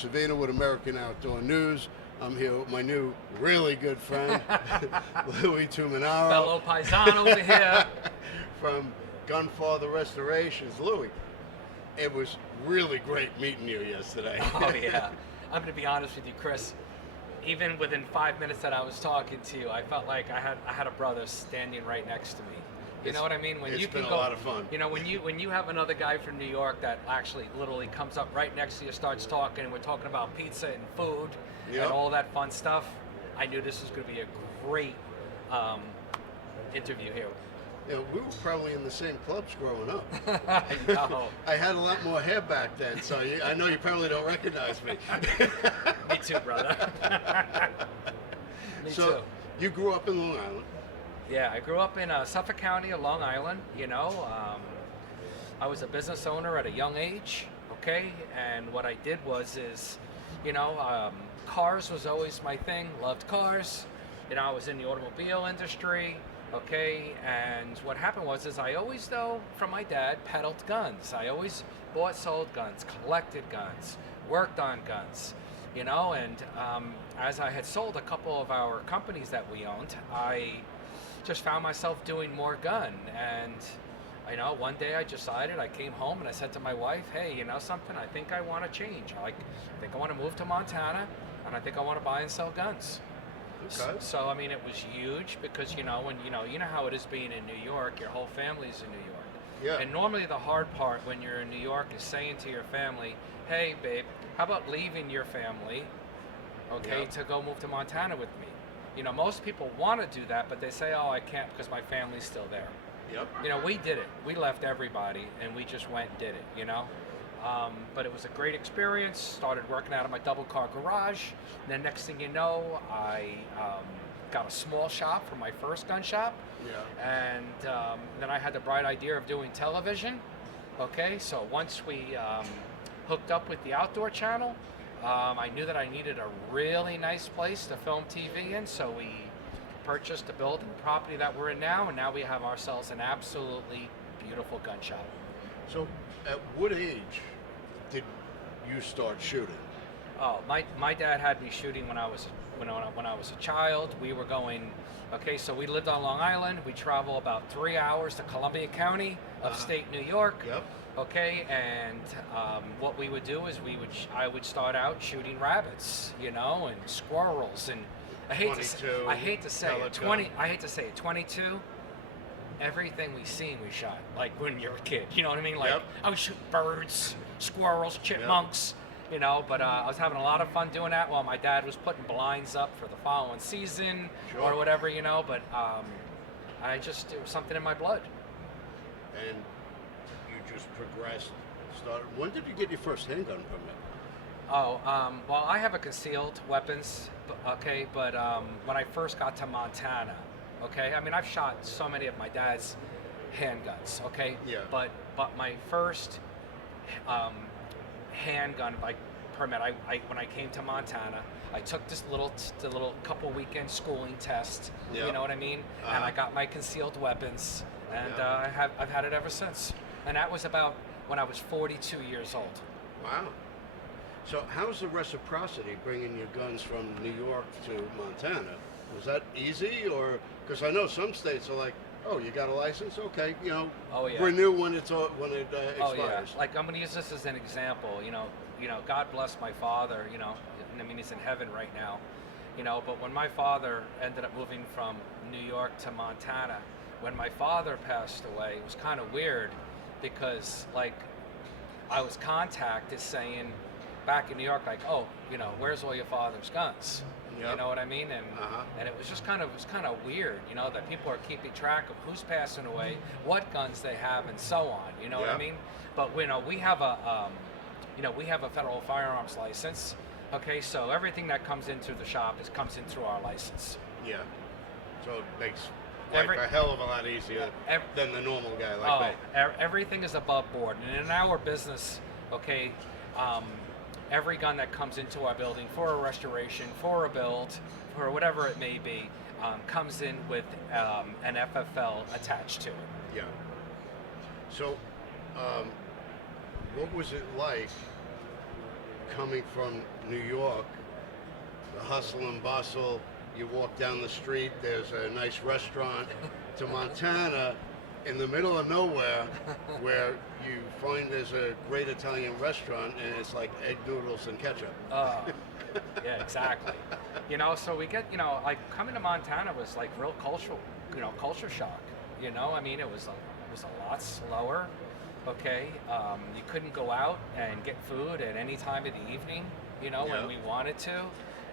Savina with American Outdoor News. I'm here with my new, really good friend, Louie Tuminaro. Fellow paisan over here. From Gunfather Restorations. Louie, it was really great meeting you yesterday. Oh, yeah. I'm going to be honest with you, Chris. Even within 5 minutes that I was talking to you, I felt like I had a brother standing right next to me. You know what I mean? When it's you can been go, a lot of fun. You know, when you have another guy from New York that actually literally comes up right next to you, starts talking, and we're talking about pizza and food and all that fun stuff. I knew this was going to be a great interview here. Yeah, we were probably in the same clubs growing up. I know. I had a lot more hair back then, so I know you probably don't recognize me. Me too, brother. Me so, too. you grew up in Long Island. Yeah, I grew up in Suffolk County of Long Island, you know. I was a business owner at a young age, okay? And what I did is, you know, cars was always my thing, loved cars. You know, I was in the automobile industry, okay? And what happened is I always, though, from my dad, peddled guns. I always bought, sold guns, collected guns, worked on guns, you know? And as I had sold a couple of our companies that we owned, I just found myself doing more gun. And you know, one day I decided, I came home and I said to my wife, hey, you know something, I think I want to change. I think I want to move to Montana, and I think I want to buy and sell guns. Okay. So I mean, it was huge because, you know, when you know how it is being in New York, your whole family's in New York. Yeah. And normally the hard part when you're in New York is saying to your family, hey babe, how about leaving your family, okay, to go move to Montana with me? You know, most people want to do that, but they say, oh, I can't because my family's still there. Yep. You know, we did it. We left everybody, and we just went and did it, you know? But it was a great experience. Started working out of my double-car garage. And then next thing you know, I got a small shop for my first gun shop. Yeah. And then I had the bright idea of doing television. Okay, so once we hooked up with the Outdoor Channel, I knew that I needed a really nice place to film TV in, so we purchased the building property that we're in now, and now we have ourselves an absolutely beautiful gun shop. So, at what age did you start shooting? Oh, my dad had me shooting when I was a child. We were going, okay, so we lived on Long Island. We travel about 3 hours to Columbia County, upstate New York. Yep. Okay, and what we would do is I would start out shooting rabbits, you know, and squirrels, and I hate to say it, 22. Everything we seen, we shot. Like when you're a kid, you know what I mean? Like I would shoot birds, squirrels, chipmunks, you know. But I was having a lot of fun doing that while my dad was putting blinds up for the following season or whatever, you know. But it was something in my blood. And you just progressed. Started. When did you get your first handgun permit? Oh, well, I have a concealed weapons, okay, but when I first got to Montana, okay, I mean, I've shot so many of my dad's handguns, okay, but my first handgun permit, when I came to Montana, I took this little couple weekend schooling test, you know what I mean, and I got my concealed weapons, and I've had it ever since, and that was about when I was 42 years old. Wow. So how's the reciprocity bringing your guns from New York to Montana? Was that easy, or because I know some states are like, oh, you got a license, okay, you know, renew when it expires. Oh yeah, like I'm going to use this as an example. You know, God bless my father. You know, I mean he's in heaven right now. You know, but when my father ended up moving from New York to Montana, when my father passed away, it was kind of weird because like I was contacted saying, back in New York, like, oh, you know, where's all your father's guns? You know what I mean? And it was just kind of weird, you know, that people are keeping track of who's passing away, what guns they have, and so on. You know what I mean? But you know, we have a federal firearms license. Okay, so everything that comes in through the shop comes in through our license. Yeah. So it makes life a hell of a lot easier than the normal guy like me. Everything is above board, and in our business, okay. Every gun that comes into our building for a restoration, for a build, for whatever it may be, comes in with an FFL attached to it. Yeah. So, what was it like coming from New York, the hustle and bustle, you walk down the street, there's a nice restaurant, to Montana, in the middle of nowhere, where you find there's a great Italian restaurant and it's like egg noodles and ketchup. Yeah, exactly. You know, so we get, you know, like coming to Montana was like real cultural, you know, culture shock. You know, I mean, it was a lot slower. Okay, you couldn't go out and get food at any time of the evening. You know, when we wanted to.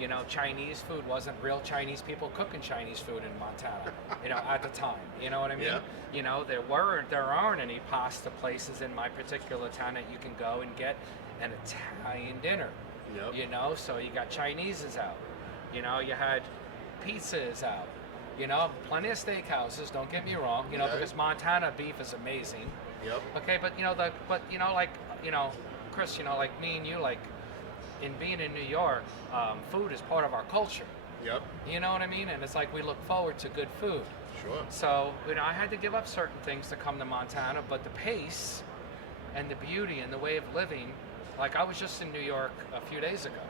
You know, Chinese food wasn't real Chinese people cooking Chinese food in Montana, you know, at the time. You know what I mean? Yeah. You know, there aren't any pasta places in my particular town that you can go and get an Italian dinner. Yep. You know, so you got Chinese is out. You know, you had pizza is out. You know, plenty of steakhouses, don't get me wrong, you know, because Montana beef is amazing. Yep. Okay, but you know, like, you know, Chris, you know, like me and you, like, in being in New York, food is part of our culture. Yep. You know what I mean? And it's like we look forward to good food. Sure. So, you know, I had to give up certain things to come to Montana, but the pace and the beauty and the way of living, like I was just in New York a few days ago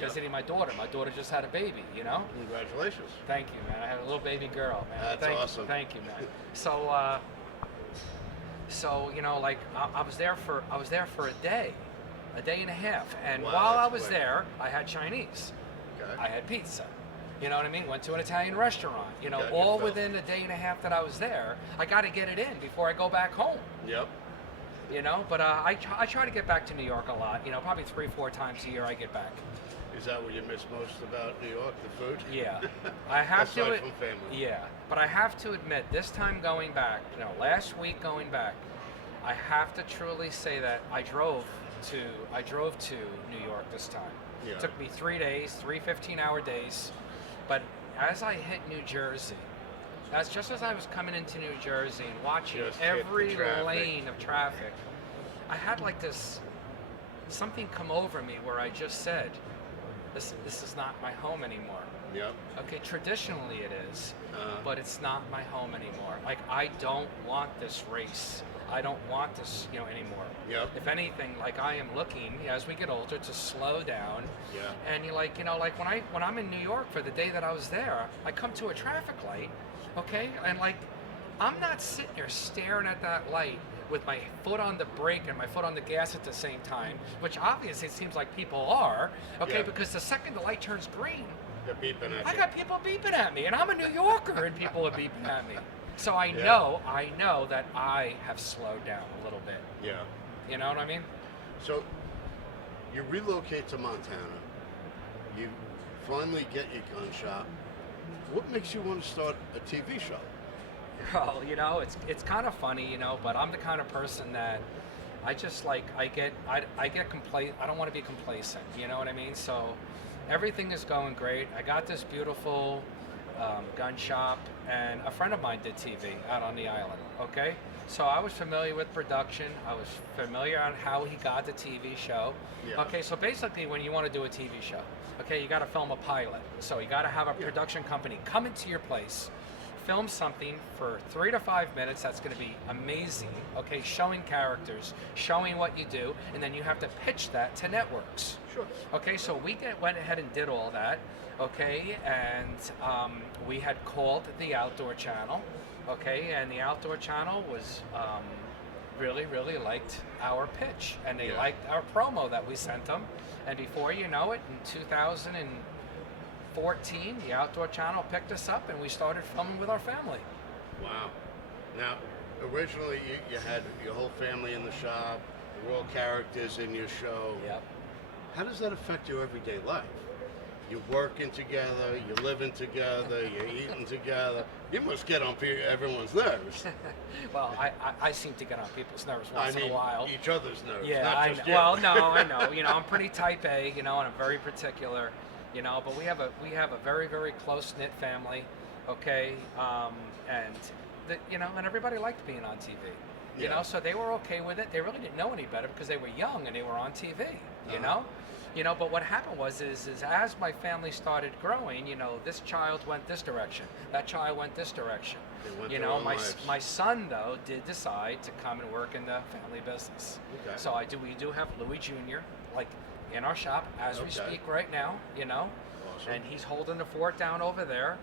visiting my daughter. My daughter just had a baby, you know? Congratulations. Thank you, man. I had a little baby girl, man. That's awesome. Thank you, man. So, you know, like I was there for a day and a half, and while I was there, I had Chinese, I had pizza, you know what I mean? Went to an Italian restaurant, you know, all within a day and a half that I was there. I got to get it in before I go back home. Yep. You know, but I try to get back to New York a lot. You know, probably 3-4 times a year I get back. Is that what you miss most about New York, the food? Yeah, I have Aside from family. Yeah, but I have to admit, this time going back, you know, last week going back, I have to truly say that I drove to New York this time. Yeah. It took me 3 days, 3 15-hour days, but as I hit New Jersey, that's just as I was coming into New Jersey and watching every lane of traffic, I had like this, something come over me where I just said, this is not my home anymore. Yep. Okay, traditionally it is, but it's not my home anymore. Like, I don't want this race. I don't want this, you know, anymore. Yep. If anything, like I am looking as we get older to slow down. Yeah. And you're like, you know, like when I'm in New York for the day that I was there, I come to a traffic light, okay, and like I'm not sitting there staring at that light with my foot on the brake and my foot on the gas at the same time, which obviously it seems like people are, okay, because the second the light turns green, they're beeping at you. I got people beeping at me, and I'm a New Yorker, and people are beeping at me. So I know that I have slowed down a little bit. Yeah. You know what I mean? So you relocate to Montana. You finally get your gun shop. What makes you want to start a TV show? Well, you know, it's kind of funny, you know, but I'm the kind of person that I just like I get complacent. I don't want to be complacent. You know what I mean? So everything is going great. I got this beautiful gun shop, and a friend of mine did TV out on the island. Okay, so I was familiar with production. I was familiar on how he got the TV show. Yeah. Okay, so basically, when you want to do a TV show, okay, you got to film a pilot. So you got to have a production company come into your place, film something for 3 to 5 minutes that's going to be amazing, okay, showing characters, showing what you do, and then you have to pitch that to networks. Sure. Okay, so we went ahead and did all that, okay, and we had called the Outdoor Channel, okay, and the Outdoor Channel was really, really liked our pitch, and they liked our promo that we sent them, and before you know it, in 2014, the Outdoor Channel picked us up, and we started filming with our family. Wow. Now, originally you had your whole family in the shop, there were all characters in your show. Yep. How does that affect your everyday life? You're working together, you're living together, you're eating together. You must get on everyone's nerves. Well, I seem to get on people's nerves once in a while. Each other's nerves. Yeah, not I just know. you. Well, no, I know. You know, I'm pretty type A, you know, and I'm very particular, you know, but we have a very, very close-knit family, okay? And you know, and everybody liked being on TV. You know, so they were okay with it. They really didn't know any better because they were young and they were on TV, you know? You know, but what happened was is as my family started growing, you know, this child went this direction, that child went this direction. You know, my son though did decide to come and work in the family business. Okay. So we do have Louie Jr. Like in our shop as we Okay. speak right now, you know, Awesome. and he's holding the fort down over there.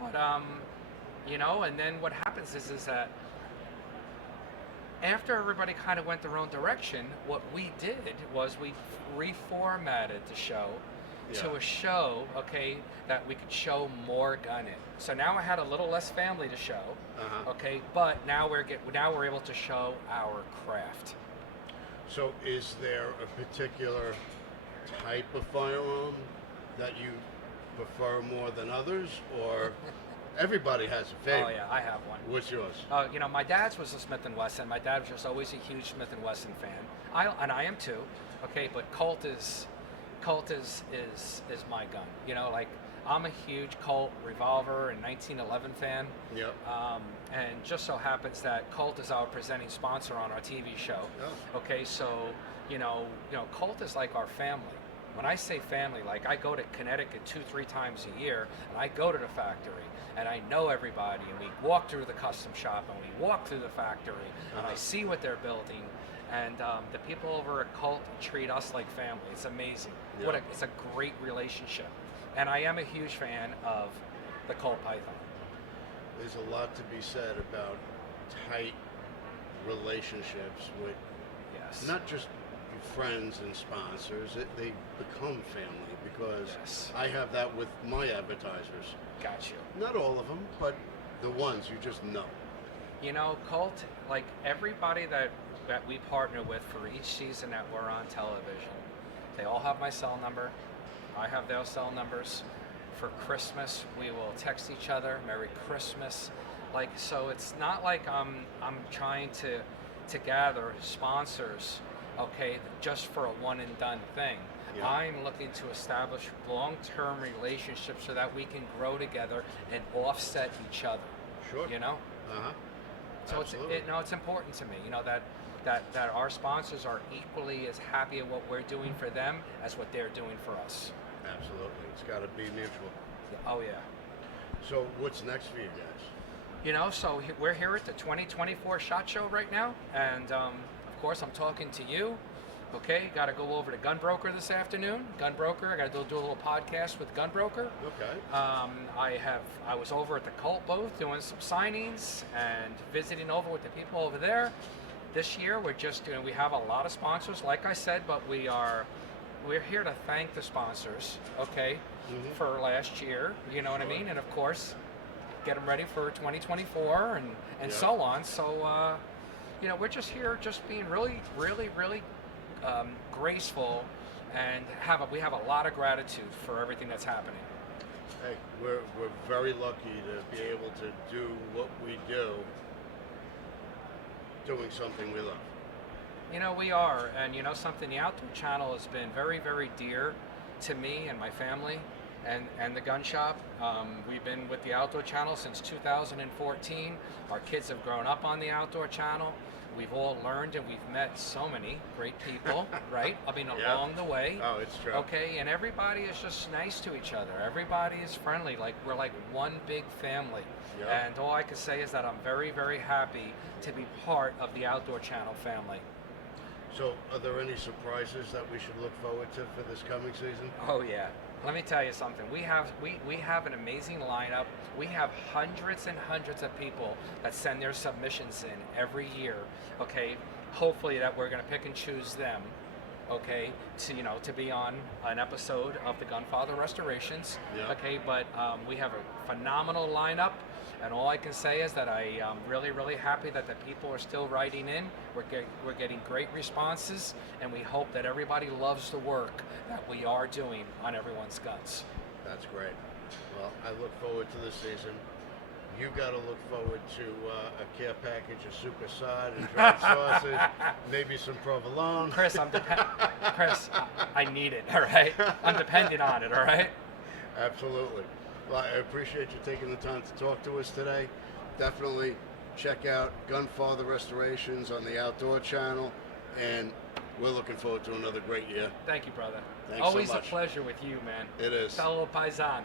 But you know, and then what happens is that after everybody kind of went their own direction, what we did was we reformatted the show to Yeah. a show, okay, that we could show more gun in. So now I had a little less family to show, Uh-huh. okay, but now we're able to show our craft. So is there a particular type of firearm that you prefer more than others, or everybody has a favorite? Oh yeah, I have one. What's yours? You know, my dad's was a Smith and Wesson. My dad was just always a huge Smith and Wesson fan. I am too. Okay, but Colt is my gun. You know, like I'm a huge Colt revolver and 1911 fan. Yep. And just so happens that Colt is our presenting sponsor on our TV show. Oh. Okay, so you know, Colt is like our family. When I say family, like I go to Connecticut 2-3 times a year, and I go to the factory, and I know everybody, and we walk through the custom shop, and we walk through the factory, and I see what they're building, and the people over at Colt treat us like family. It's amazing. Yeah. It's a great relationship, and I am a huge fan of the Colt Python. There's a lot to be said about tight relationships with Yes. not just friends and sponsors. They become family, because Yes. I have that with my advertisers. Got you. Not all of them, but the ones you just know. You know, Colt, like everybody that we partner with for each season that we're on television, they all have my cell number. I have their cell numbers. For Christmas, we will text each other, Merry Christmas. Like, so it's not like I'm trying to gather sponsors, okay, just for a one and done thing. Yeah. I'm looking to establish long-term relationships so that we can grow together and offset each other. Sure. You know? Uh-huh. So Absolutely. it's important to me, you know, that our sponsors are equally as happy at what we're doing for them as what they're doing for us. Absolutely. It's got to be mutual. Oh yeah. So what's next for you guys? You know, so we're here at the 2024 SHOT Show right now, and of course I'm talking to you. Okay, got to go over to Gunbroker this afternoon. Gunbroker, I got to do a little podcast with Gunbroker. Okay. I was over at the Colt booth doing some signings and visiting over with the people over there. This year we have a lot of sponsors, like I said, but we're here to thank the sponsors, okay, for last year, you know what I mean? And of course, get them ready for 2024 and so on. So, you know, we're just here just being really, really, really graceful, and we have a lot of gratitude for everything that's happening. Hey, we're very lucky to be able to do what we do, doing something we love. You know, we are, and you know something, the Outdoor Channel has been very, very dear to me and my family and the gun shop. We've been with the Outdoor Channel since 2014. Our kids have grown up on the Outdoor Channel. We've all learned and we've met so many great people, right? I mean, Yeah. along the way. Oh, it's true. Okay, and everybody is just nice to each other. Everybody is friendly. Like, we're like one big family. Yeah. And all I can say is that I'm very, very happy to be part of the Outdoor Channel family. So, are there any surprises that we should look forward to for this coming season? Oh yeah. Let me tell you something. We have an amazing lineup. We have hundreds and hundreds of people that send their submissions in every year. Okay. Hopefully that we're going to pick and choose them. Okay, to be on an episode of the Gunfather Restorations. Yeah. Okay, but we have a phenomenal lineup, and all I can say is that I am really, really happy that the people are still writing in. We're getting great responses, and we hope that everybody loves the work that we are doing on everyone's guns. That's great. Well, I look forward to this season. You got to look forward to a care package of super side and dried sausage, maybe some provolone. Chris, Chris, I need it. All right, I'm depending on it. All right. Absolutely. Well, I appreciate you taking the time to talk to us today. Definitely check out Gunfather Restorations on the Outdoor Channel, and we're looking forward to another great year. Thank you, brother. Thanks so Always much. a pleasure with you, man. It is. Fellow Paisan.